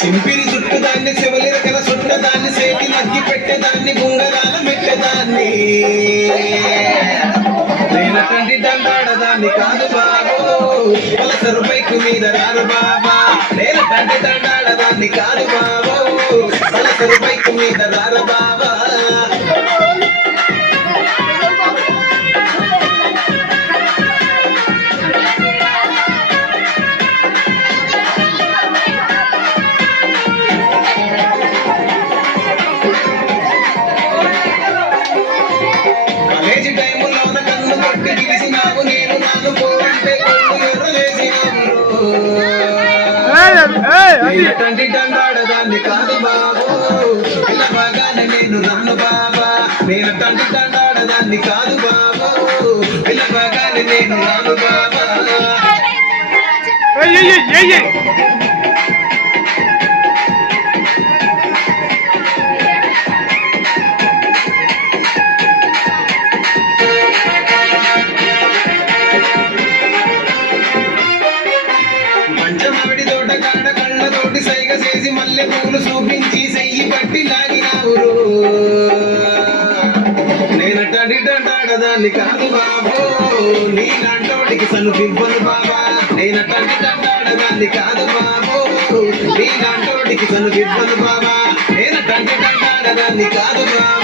సింపిరి చుట్టుదాన్ని చెవులి రకల చుట్టదాన్ని సేటి నగ్గి పెట్టేదాన్ని గుంగరాల మెట్టేదాన్ని నేనటండి దండాడదాన్ని కాదు బాబు Pulsar bike మీద రారు బాబా నేనటండి దండాడదాన్ని కాదు బాబు పలసరు బైకు మీద రారు బాబా నేనటండి దండాడదాన్ని కాదు బాబు ఇలా బాగానే నేను రాను బాబా నేనటండి దండాడదాన్ని కాదు బాబు ఇలా బాగానే నేను రాను బాబా పంచమావిడి తోట కాడ కళ్ళతోటి సైగ చేసి మల్లె పూలు చూపించి సెయ్యి పట్టి లాగినావురు నేనటండి దండాడదాన్ని కాదు బాబు నీలాంటోడికి సనుపివ్వను బాబా నేనటండి దండాడదాన్ని కాదు బాబు నీలాంటోడికి సనుపివ్వను బాబా నేనటండి దండాడదాన్ని కాదు బాబు